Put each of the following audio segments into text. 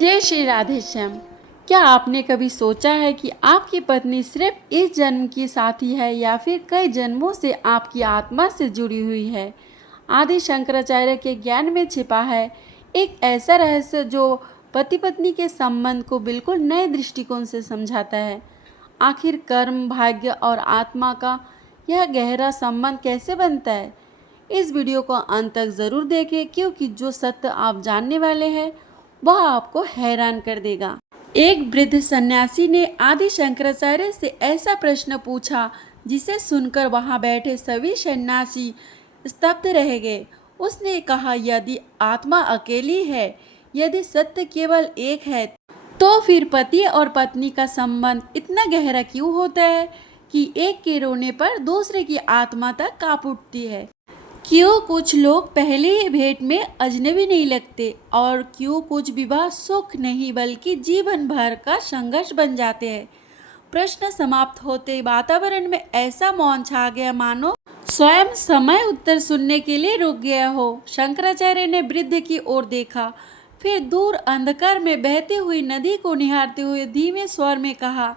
जय श्री राधे श्याम। क्या आपने कभी सोचा है कि आपकी पत्नी सिर्फ इस जन्म की साथी है या फिर कई जन्मों से आपकी आत्मा से जुड़ी हुई है? आदि शंकराचार्य के ज्ञान में छिपा है एक ऐसा रहस्य जो पति पत्नी के संबंध को बिल्कुल नए दृष्टिकोण से समझाता है। आखिर कर्म, भाग्य और आत्मा का यह गहरा संबंध कैसे बनता है? इस वीडियो को अंत तक ज़रूर देखें, क्योंकि जो सत्य आप जानने वाले हैं वह आपको हैरान कर देगा। एक वृद्ध सन्यासी ने आदि शंकराचार्य से ऐसा प्रश्न पूछा जिसे सुनकर वहां बैठे सभी सन्यासी स्तब्ध रह गए। उसने कहा, यदि आत्मा अकेली है, यदि सत्य केवल एक है, तो फिर पति और पत्नी का संबंध इतना गहरा क्यों होता है कि एक के रोने पर दूसरे की आत्मा तक कांप उठती है? क्यों कुछ लोग पहले ही भेंट में अजनबी नहीं लगते, और क्यों कुछ विवाह सुख नहीं बल्कि जीवन भर का संघर्ष बन जाते हैं? प्रश्न समाप्त होते वातावरण में ऐसा मौन छा गया मानो स्वयं समय उत्तर सुनने के लिए रुक गया हो। शंकराचार्य ने वृद्ध की ओर देखा, फिर दूर अंधकार में बहती हुई नदी को निहारते हुए धीमे स्वर में कहा,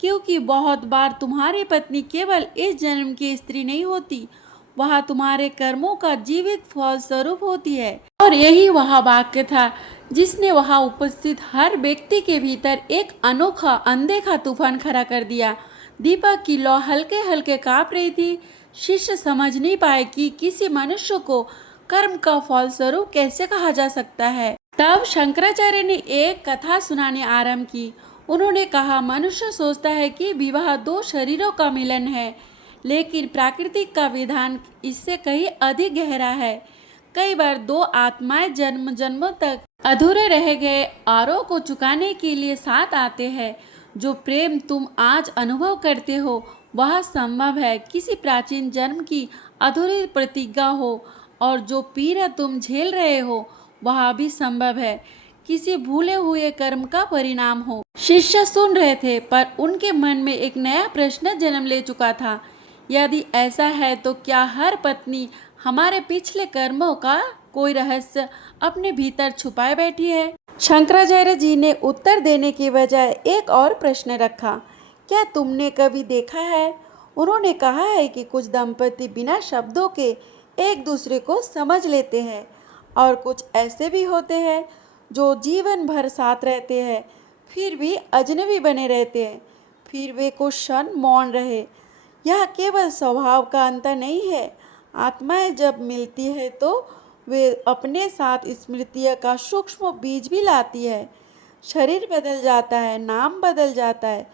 क्योंकि बहुत बार तुम्हारी पत्नी केवल इस जन्म की स्त्री नहीं होती, वह तुम्हारे कर्मों का जीवित फल स्वरूप होती है। और यही वह वाक्य था जिसने वहां उपस्थित हर व्यक्ति के भीतर एक अनोखा अनदेखा तूफान खड़ा कर दिया। दीपक की लौ हल्के हल्के कांप रही थी। शिष्य समझ नहीं पाए कि किसी मनुष्य को कर्म का फल स्वरूप कैसे कहा जा सकता है। तब शंकराचार्य ने एक कथा सुनाने आरंभ की। उन्होंने कहा, मनुष्य सोचता है कि विवाह दो शरीरों का मिलन है, लेकिन प्राकृतिक का विधान इससे कहीं अधिक गहरा है। कई बार दो आत्माएं जन्म जन्मों तक अधूरे रह गए आरों को चुकाने के लिए साथ आते हैं। जो प्रेम तुम आज अनुभव करते हो वह संभव है किसी प्राचीन जन्म की अधूरी प्रतिज्ञा हो, और जो पीड़ा तुम झेल रहे हो वह भी संभव है किसी भूले हुए कर्म का परिणाम हो। शिष्य सुन रहे थे, पर उनके मन में एक नया प्रश्न जन्म ले चुका था। यदि ऐसा है तो क्या हर पत्नी हमारे पिछले कर्मों का कोई रहस्य अपने भीतर छुपाए बैठी है? शंकराचार्य जी ने उत्तर देने की बजाय एक और प्रश्न रखा, क्या तुमने कभी देखा है? उन्होंने कहा है कि कुछ दंपति बिना शब्दों के एक दूसरे को समझ लेते हैं, और कुछ ऐसे भी होते हैं जो जीवन भर साथ रहते हैं फिर भी अजनबी बने रहते हैं। फिर वे कुछ क्षण मौन रहे। यह केवल स्वभाव का अंतर नहीं है। आत्माएं जब मिलती है तो वे अपने साथ स्मृतियों का सूक्ष्म बीज भी लाती है। शरीर बदल जाता है, नाम बदल जाता है,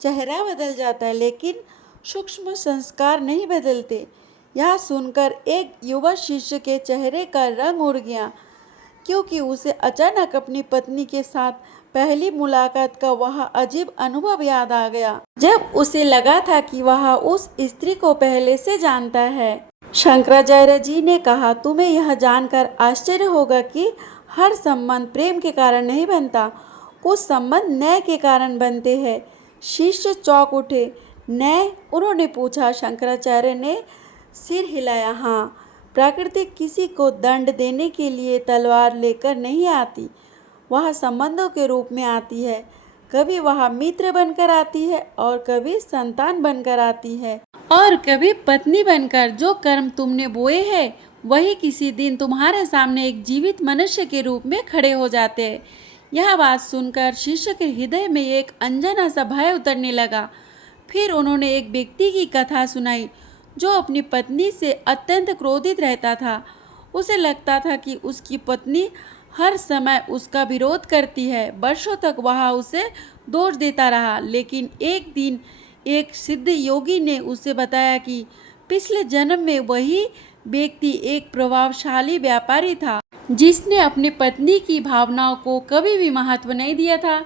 चेहरा बदल जाता है, लेकिन सूक्ष्म संस्कार नहीं बदलते। यह सुनकर एक युवा शिष्य के चेहरे का रंग उड़ गया, क्योंकि उसे अचानक अपनी पत्नी के साथ पहली मुलाकात का वह अजीब अनुभव याद आ गया, जब उसे लगा था कि वह उस स्त्री को पहले से जानता है। शंकराचार्य जी ने कहा, तुम्हें यह जानकर आश्चर्य होगा कि हर संबंध प्रेम के कारण नहीं बनता, कुछ संबंध न्याय के कारण बनते हैं। शिष्य चौंक उठे। न्याय? उन्होंने पूछा। शंकराचार्य ने सिर हिलाया। हाँ, प्रकृति किसी को दंड देने के लिए तलवार लेकर नहीं आती, वह संबंधों के रूप में आती है। कभी वह मित्र बनकर आती है, और कभी संतान बनकर आती है, और कभी पत्नी बनकर। जो कर्म तुमने बोए हैं वही किसी दिन तुम्हारे सामने एक जीवित मनुष्य के रूप में खड़े हो जाते हैं। यह बात सुनकर शिष्य के हृदय में एक अनजाना सा भय उतरने लगा। फिर उन्होंने एक व्यक्ति की कथा सुनाई जो अपनी पत्नी से अत्यंत क्रोधित रहता था। उसे लगता था कि उसकी पत्नी हर समय उसका विरोध करती है। वर्षों तक वह उसे दोष देता रहा, लेकिन एक दिन एक सिद्ध योगी ने उसे बताया कि पिछले जन्म में वही व्यक्ति एक प्रभावशाली व्यापारी था, जिसने अपनी पत्नी की भावनाओं को कभी भी महत्व नहीं दिया था।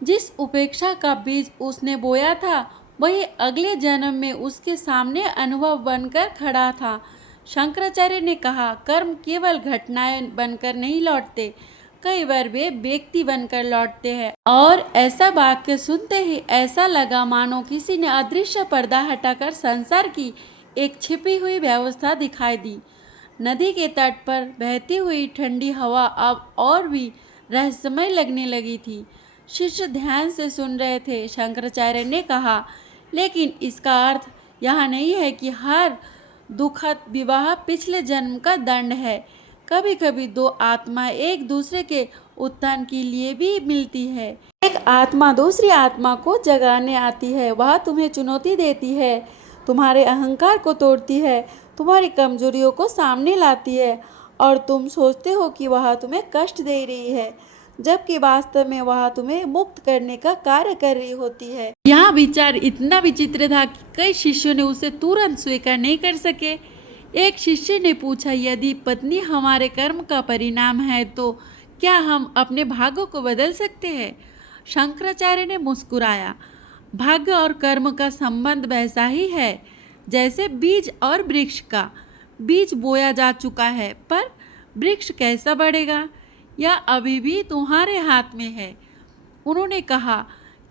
जिस उपेक्षा का बीज उसने बोया था वही अगले जन्म में उसके सामने अनुभव बनकर खड़ा था। शंकराचार्य ने कहा, कर्म केवल घटनाएं बनकर नहीं लौटते, कई बार वे व्यक्ति बनकर लौटते हैं। और ऐसा वाक्य सुनते ही ऐसा लगा मानो किसी ने अदृश्य पर्दा हटाकर संसार की एक छिपी हुई व्यवस्था दिखाई दी। नदी के तट पर बहती हुई ठंडी हवा अब और भी रहस्यमय लगने लगी थी। शिष्य ध्यान से सुन रहे थे। शंकराचार्य ने कहा, लेकिन इसका अर्थ यह नहीं है कि हर दुखद विवाह पिछले जन्म का दंड है। कभी कभी दो आत्माएं एक दूसरे के उत्थान के लिए भी मिलती है। एक आत्मा दूसरी आत्मा को जगाने आती है। वह तुम्हें चुनौती देती है, तुम्हारे अहंकार को तोड़ती है, तुम्हारी कमजोरियों को सामने लाती है और तुम सोचते हो कि वह तुम्हें कष्ट दे रही है, जबकि वास्तव में वह तुम्हें मुक्त करने का कार्य कर रही होती है। यह विचार इतना विचित्र था कि कई शिष्यों ने उसे तुरंत स्वीकार नहीं कर सके। एक शिष्य ने पूछा, यदि पत्नी हमारे कर्म का परिणाम है तो क्या हम अपने भाग्य को बदल सकते हैं? शंकराचार्य ने मुस्कुराया, भाग्य और कर्म का संबंध वैसा ही है जैसे बीज और वृक्ष का। बीज बोया जा चुका है, पर वृक्ष कैसा बढ़ेगा यह अभी भी तुम्हारे हाथ में है। उन्होंने कहा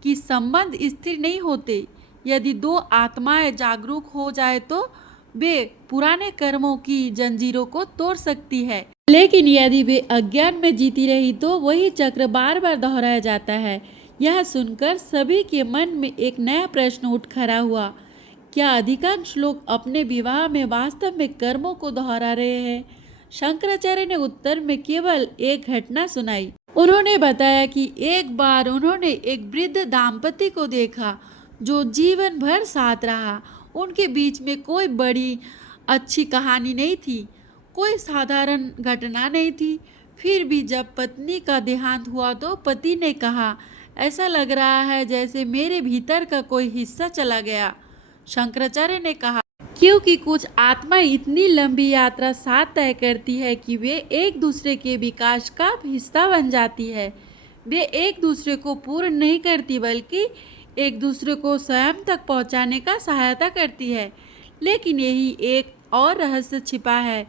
कि संबंध स्थिर नहीं होते। यदि दो आत्माएं जागरूक हो जाए तो वे पुराने कर्मों की जंजीरों को तोड़ सकती है, लेकिन यदि वे अज्ञान में जीती रही तो वही चक्र बार बार दोहराया जाता है। यह सुनकर सभी के मन में एक नया प्रश्न उठ खड़ा हुआ, क्या अधिकांश लोग अपने विवाह में वास्तव में कर्मों को दोहरा रहे हैं? शंकराचार्य ने उत्तर में केवल एक घटना सुनाई। उन्होंने बताया कि एक बार उन्होंने एक वृद्ध दाम्पत्य को देखा जो जीवन भर साथ रहा। उनके बीच में कोई बड़ी अच्छी कहानी नहीं थी, कोई साधारण घटना नहीं थी। फिर भी जब पत्नी का देहांत हुआ तो पति ने कहा, ऐसा लग रहा है जैसे मेरे भीतर का कोई हिस्सा चला गया। शंकराचार्य ने कहा, क्योंकि कुछ आत्माएं इतनी लंबी यात्रा साथ तय करती है कि वे एक दूसरे के विकास का हिस्सा बन जाती है। वे एक दूसरे को पूर्ण नहीं करती बल्कि एक दूसरे को स्वयं तक पहुंचाने का सहायता करती है। लेकिन यही एक और रहस्य छिपा है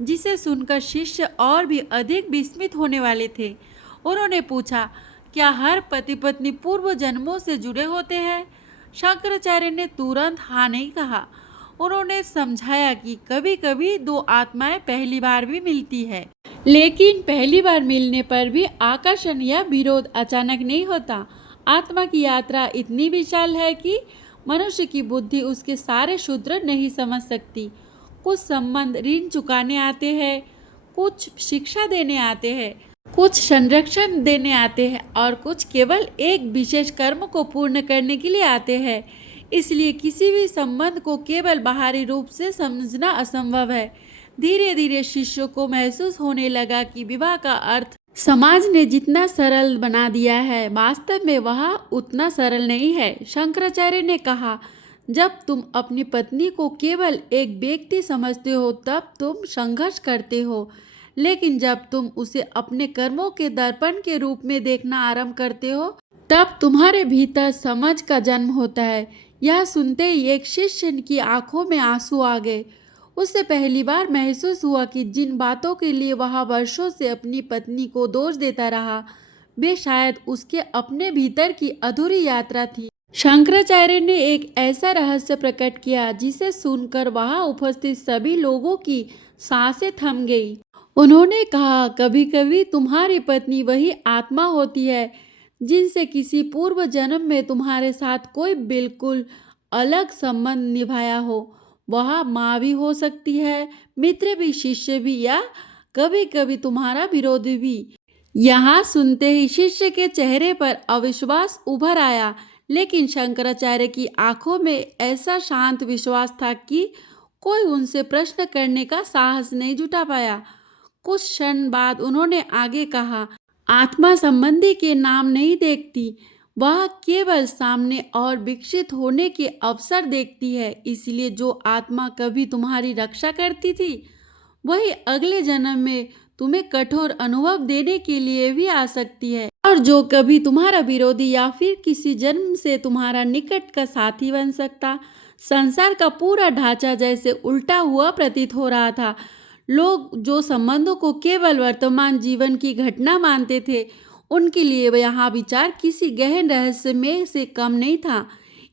जिसे सुनकर शिष्य और भी अधिक विस्मित होने वाले थे। उन्होंने पूछा, क्या हर पति पत्नी पूर्व जन्मों से जुड़े होते हैं? शंकराचार्य ने तुरंत हाँ नहीं कहा। उन्होंने समझाया कि कभी कभी दो आत्माएं पहली बार भी मिलती है, लेकिन पहली बार मिलने पर भी आकर्षण या विरोध अचानक नहीं होता। आत्मा की यात्रा इतनी विशाल है कि मनुष्य की बुद्धि उसके सारे सूत्र नहीं समझ सकती। कुछ संबंध ऋण चुकाने आते हैं, कुछ शिक्षा देने आते हैं, कुछ संरक्षण देने आते हैं और कुछ केवल एक विशेष कर्म को पूर्ण करने के लिए आते हैं। इसलिए किसी भी संबंध को केवल बाहरी रूप से समझना असंभव है। धीरे धीरे शिष्यों को महसूस होने लगा कि विवाह का अर्थ समाज ने जितना सरल बना दिया है, वास्तव में वह उतना सरल नहीं है। शंकराचार्य ने कहा, जब तुम अपनी पत्नी को केवल एक व्यक्ति समझते हो तब तुम संघर्ष करते हो, लेकिन जब तुम उसे अपने कर्मों के दर्पण के रूप में देखना आरंभ करते हो तब तुम्हारे भीतर समझ का जन्म होता है। यह सुनते ही एक शिष्य की आंखों में आंसू आ गए। उसे पहली बार महसूस हुआ कि जिन बातों के लिए वह वर्षों से अपनी पत्नी को दोष देता रहा, वे शायद उसके अपने भीतर की अधूरी यात्रा थी। शंकराचार्य ने एक ऐसा रहस्य प्रकट किया जिसे सुनकर वहां उपस्थित सभी लोगों की सांसें थम गई। उन्होंने कहा, कभी कभी तुम्हारी पत्नी वही आत्मा होती है जिनसे किसी पूर्व जन्म में तुम्हारे साथ कोई बिल्कुल अलग संबंध निभाया हो। वह माँ भी हो सकती है, मित्र भी, शिष्य भी, या कभी कभी तुम्हारा विरोधी भी। यहाँ सुनते ही शिष्य के चेहरे पर अविश्वास उभर आया, लेकिन शंकराचार्य की आंखों में ऐसा शांत विश्वास था कि कोई उनसे प्रश्न करने का साहस नहीं जुटा पाया। कुछ क्षण बाद उन्होंने आगे कहा, आत्मा संबंधी के नाम नहीं देखती, वह केवल सामने और विकसित होने के अवसर देखती है। इसलिए जो आत्मा कभी तुम्हारी रक्षा करती थी वही अगले जन्म में तुम्हें कठोर अनुभव देने के लिए भी आ सकती है, और जो कभी तुम्हारा विरोधी या फिर किसी जन्म से तुम्हारा निकट का साथी बन सकता। संसार का पूरा ढांचा जैसे उल्टा हुआ प्रतीत हो रहा था। लोग जो संबंधों को केवल वर्तमान जीवन की घटना मानते थे, उनके लिए यहाँ विचार किसी गहन रहस्य में से कम नहीं था।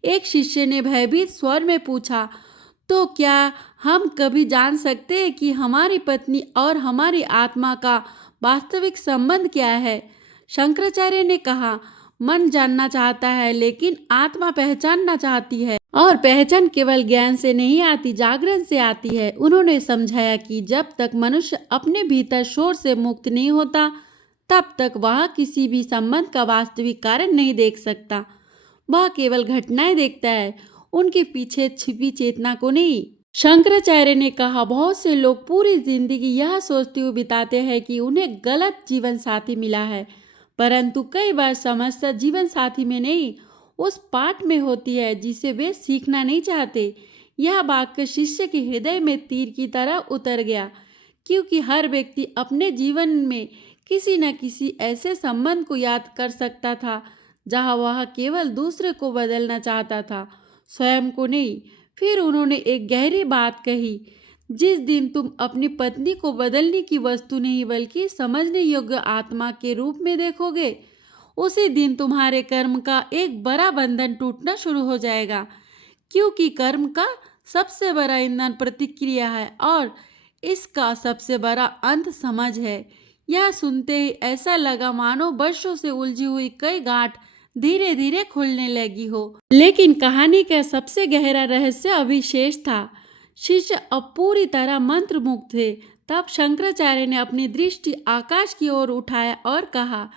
एक शिष्य ने भयभीत स्वर में पूछा, तो क्या हम कभी जान सकते हैं कि हमारी पत्नी और हमारी आत्मा का वास्तविक संबंध क्या है? शंकराचार्य ने कहा, मन जानना चाहता है लेकिन आत्मा पहचानना चाहती है, और पहचान केवल ज्ञान से नहीं आती, जागरण से आती है। उन्होंने समझाया कि जब तक मनुष्य अपने भीतर शोर से मुक्त नहीं होता, तब तक वह किसी भी संबंध का वास्तविक कारण नहीं देख सकता। वह केवल घटनाएं देखता है, उनके पीछे छिपी चेतना को नहीं। शंकराचार्य ने कहा, बहुत से लोग पूरी जिंदगी यह सोचते हुए बिताते हैं कि उन्हें गलत जीवन साथी मिला है, परंतु कई बार समस्या जीवन साथी में नहीं, उस पाठ में होती है जिसे वे सीखना नहीं चाहते। यह वाक्य शिष्य के हृदय में तीर की तरह उतर गया, क्योंकि हर व्यक्ति अपने जीवन में किसी न किसी ऐसे संबंध को याद कर सकता था जहां वह केवल दूसरे को बदलना चाहता था, स्वयं को नहीं। फिर उन्होंने एक गहरी बात कही, जिस दिन तुम अपनी पत्नी को बदलने की वस्तु नहीं बल्कि समझने योग्य आत्मा के रूप में देखोगे, उसी दिन तुम्हारे कर्म का एक बड़ा बंधन टूटना शुरू हो जाएगा, क्योंकि कर्म का सबसे बड़ा ईंधन प्रतिक्रिया है और इसका सबसे बड़ा अंत समझ है। यह सुनते ही ऐसा लगा मानो वर्षों से उलझी हुई कई गांठ धीरे धीरे खुलने लगी हो। लेकिन कहानी का सबसे गहरा रहस्य अभी शेष था। शिष्य अब पूरी तरह मंत्रमुग्ध थे। तब शंकराचार्य ने अपनी दृष्टि आकाश की ओर उठाया और कहा,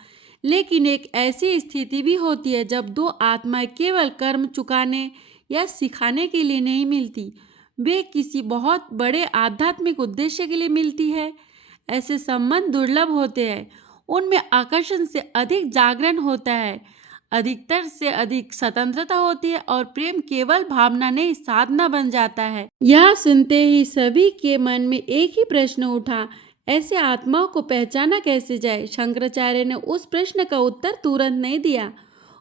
लेकिन एक ऐसी स्थिति भी होती है जब दो आत्माएं केवल कर्म चुकाने या सिखाने के लिए नहीं मिलती, वे किसी बहुत बड़े आध्यात्मिक उद्देश्य के लिए मिलती है। ऐसे संबंध दुर्लभ होते हैं, उनमें आकर्षण से अधिक जागरण होता है, अधिकतर से अधिक स्वतंत्रता होती है और प्रेम केवल भावना नहीं, साधना बन जाता है। यह सुनते ही सभी के मन में एक ही प्रश्न उठा, ऐसे आत्माओं को पहचाना कैसे जाए? शंकराचार्य ने उस प्रश्न का उत्तर तुरंत नहीं दिया।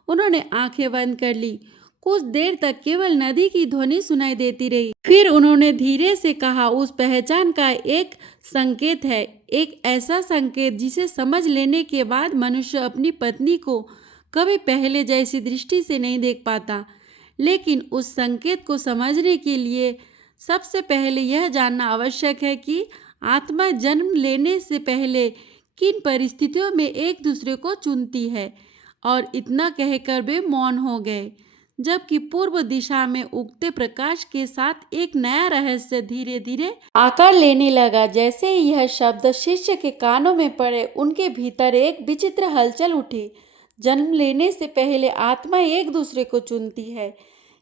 उन्होंने आंखें बंद कर ली। कुछ देर तक केवल नदी की ध्वनि सुनाई देती रही। फिर उन्होंने धीरे से कहा, उस पहचान का एक संकेत है, एक ऐसा संकेत जिसे समझ लेने के बाद मनुष्य अपनी पत्नी को कभी पहले जैसी दृष्टि से नहीं देख पाता। लेकिन उस संकेत को समझने के लिए सबसे पहले यह जानना आवश्यक है कि आत्मा जन्म लेने से पहले किन परिस्थितियों में एक दूसरे को चुनती है। और इतना कहकर वे मौन हो गए, जबकि पूर्व दिशा में उगते प्रकाश के साथ एक नया रहस्य धीरे धीरे आकार लेने लगा। जैसे ही यह शब्द शिष्य के कानों में पड़े, उनके भीतर एक विचित्र हलचल उठी। जन्म लेने से पहले आत्मा एक दूसरे को चुनती है।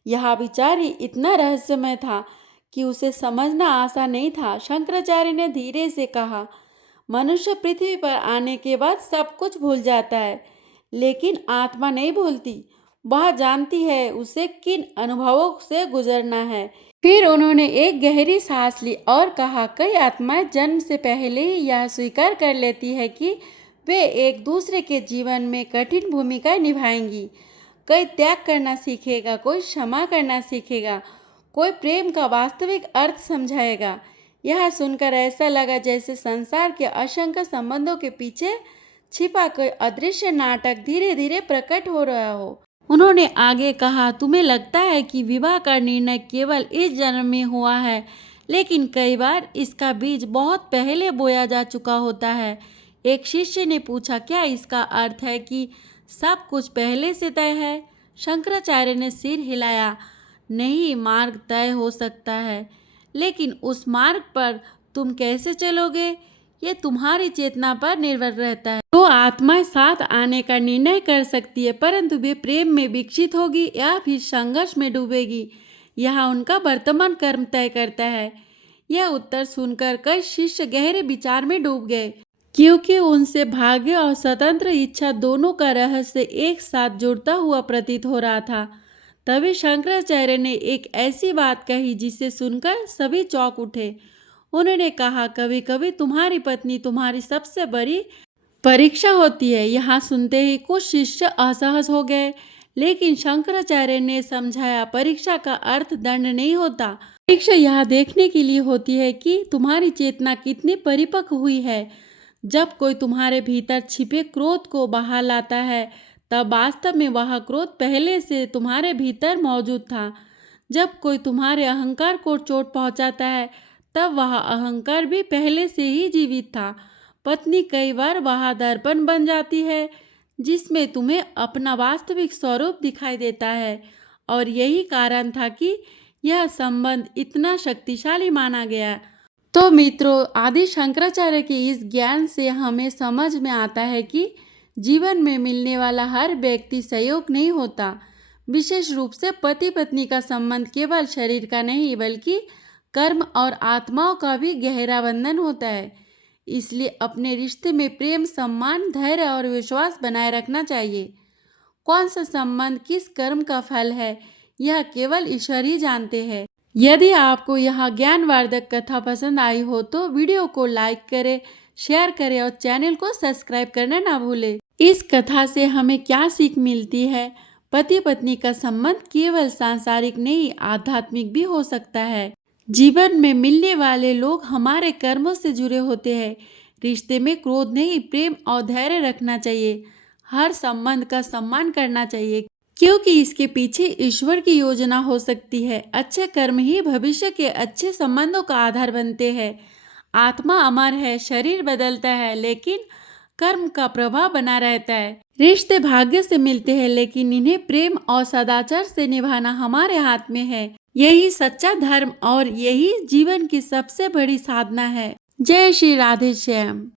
यह विचार ही इतना रहस्यमय था कि उसे समझना आसान नहीं था। शंकराचार्य ने धीरे से कहा, मनुष्य पृथ्वी पर आने के बाद सब कुछ भूल जाता है, लेकिन आत्मा नहीं भूलती। वह जानती है उसे किन अनुभवों से गुजरना है। फिर उन्होंने एक गहरी सांस ली और कहा, कई आत्माएं जन्म से पहले ही यह स्वीकार कर लेती है कि वे एक दूसरे के जीवन में कठिन भूमिका निभाएंगी। कोई त्याग करना सीखेगा, कोई क्षमा करना सीखेगा, कोई प्रेम का वास्तविक अर्थ समझाएगा। यह सुनकर ऐसा लगा जैसे संसार के असंख्य संबंधों के पीछे छिपा कोई अदृश्य नाटक धीरे धीरे प्रकट हो रहा हो। उन्होंने आगे कहा, तुम्हें लगता है कि विवाह का निर्णय केवल इस जन्म में हुआ है, लेकिन कई बार इसका बीज बहुत पहले बोया जा चुका होता है। एक शिष्य ने पूछा, क्या इसका अर्थ है कि सब कुछ पहले से तय है? शंकराचार्य ने सिर हिलाया, नहीं, मार्ग तय हो सकता है, लेकिन उस मार्ग पर तुम कैसे चलोगे ये तुम्हारी चेतना पर निर्भर रहता है। तो आत्मा साथ आने का निर्णय कर सकती है, परंतु वे प्रेम में विकसित होगी या फिर संघर्ष में डूबेगी, यह उनका वर्तमान कर्म तय करता है। यह उत्तर सुनकर कई शिष्य गहरे विचार में डूब गए, क्योंकि उनसे भाग्य और स्वतंत्र इच्छा दोनों का रहस्य एक साथ जुड़ता हुआ प्रतीत हो रहा था। तभी शंकराचार्य ने एक ऐसी बात कही जिसे सुनकर सभी चौंक उठे। उन्होंने कहा, कभी कभी तुम्हारी पत्नी तुम्हारी सबसे बड़ी परीक्षा होती है। यहाँ सुनते ही कुछ शिष्य असहज हो गए, लेकिन शंकराचार्य ने समझाया, परीक्षा का अर्थ दंड नहीं होता। परीक्षा यह देखने के लिए होती है कि तुम्हारी चेतना कितनी परिपक्व हुई है। जब कोई तुम्हारे भीतर छिपे क्रोध को बाहर लाता है, तब वास्तव में वह क्रोध पहले से तुम्हारे भीतर मौजूद था। जब कोई तुम्हारे अहंकार को चोट पहुंचाता है, तब वह अहंकार भी पहले से ही जीवित था। पत्नी कई बार वह दर्पण बन जाती है जिसमें तुम्हें अपना वास्तविक स्वरूप दिखाई देता है। और यही कारण था कि यह संबंध इतना शक्तिशाली माना गया। तो मित्रों, आदि शंकराचार्य के इस ज्ञान से हमें समझ में आता है कि जीवन में मिलने वाला हर व्यक्ति संयोग नहीं होता। विशेष रूप से पति पत्नी का संबंध केवल शरीर का नहीं बल्कि कर्म और आत्माओं का भी गहरा बंधन होता है। इसलिए अपने रिश्ते में प्रेम, सम्मान, धैर्य और विश्वास बनाए रखना चाहिए। कौन सा संबंध किस कर्म का फल है, यह केवल ईश्वर ही जानते हैं। यदि आपको यह ज्ञानवर्धक कथा पसंद आई हो तो वीडियो को लाइक करें, शेयर करें और चैनल को सब्सक्राइब करना ना भूलें। इस कथा से हमें क्या सीख मिलती है? पति पत्नी का संबंध केवल सांसारिक नहीं, आध्यात्मिक भी हो सकता है। जीवन में मिलने वाले लोग हमारे कर्मों से जुड़े होते हैं। रिश्ते में क्रोध नहीं, प्रेम और धैर्य रखना चाहिए। हर संबंध का सम्मान करना चाहिए, क्योंकि इसके पीछे ईश्वर की योजना हो सकती है। अच्छे कर्म ही भविष्य के अच्छे संबंधों का आधार बनते हैं। आत्मा अमर है, शरीर बदलता है, लेकिन कर्म का प्रभाव बना रहता है। रिश्ते भाग्य से मिलते हैं, लेकिन इन्हें प्रेम और सदाचार से निभाना हमारे हाथ में है। यही सच्चा धर्म और यही जीवन की सबसे बड़ी साधना है। जय श्री राधे श्याम।